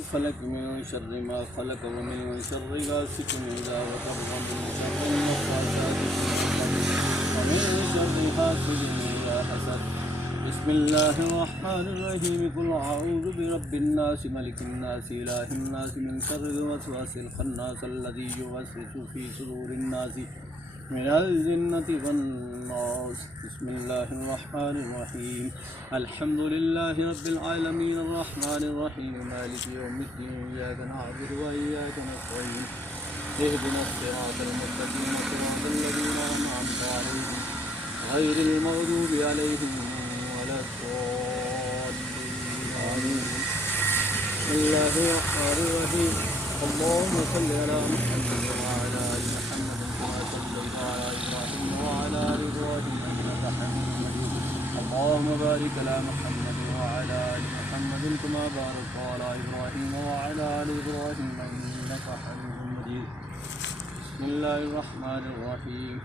الفلق من شر ما خلق ومن شر غاسق إذا وقب ومن شر النفاثات في العقد ومن شر حاسد إذا حسد. بسم الله الرحمن الرحيم. قل أعوذ برب الناس ملك الناس إله الناس من شر الوسواس الخناس الذي يوسوس في صدور الناس من الجنة والناس. بسم الله الرحمن الرحيم. الحمد لله رب العالمين الرحمن الرحيم مالك يوم الدين إياك نعبد وإياك نستعين اهدنا الصراط المستقيم صراط الذين أنعمت عليهم غير المغضوب عليهم ولا الضالين. بسم الله الرحمن الرحيم. اللهم صل على محمد وعلى آل محمد كما صليت على إبراهيم وعلى آل إبراهيم إنك حميد مجيد. اللهم بارك على محمد وعلى آل محمد كما باركت على إبراهيم وعلى آل إبراهيم إنك حميد مجيد. بسم الله الرحمن الرحيم.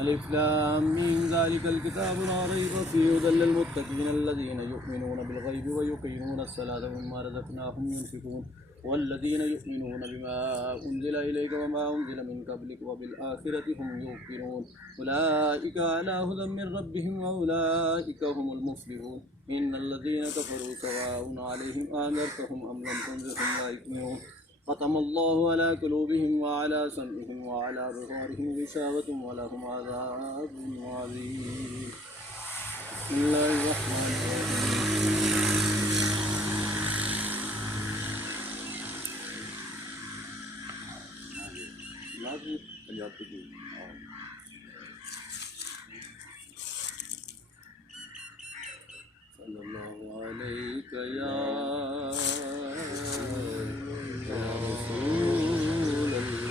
ألف لام ميم ذلك الكتاب لا ريب فيه هدى للمتقين الذين يؤمنون بالغيب ويقيمون الصلاة ومما رزقناهم ينفقون والذين يؤمنون بما أنزل إليك وما أنزل من قبلك وبالآخرة هم يوقنون أولئك على هدى من ربهم وأولئك هم المفلحون. إن الذين كفروا سواء عليهم أنذرتهم أم لم تنذرهم لا يؤمنون. ختم الله على قلوبهم وعلى سمعهم وعلى أبصارهم غشاوة ولهم عذاب عظيم. بسم الله الرحمن الرحيم. صلى الله عليك يا رسول الله.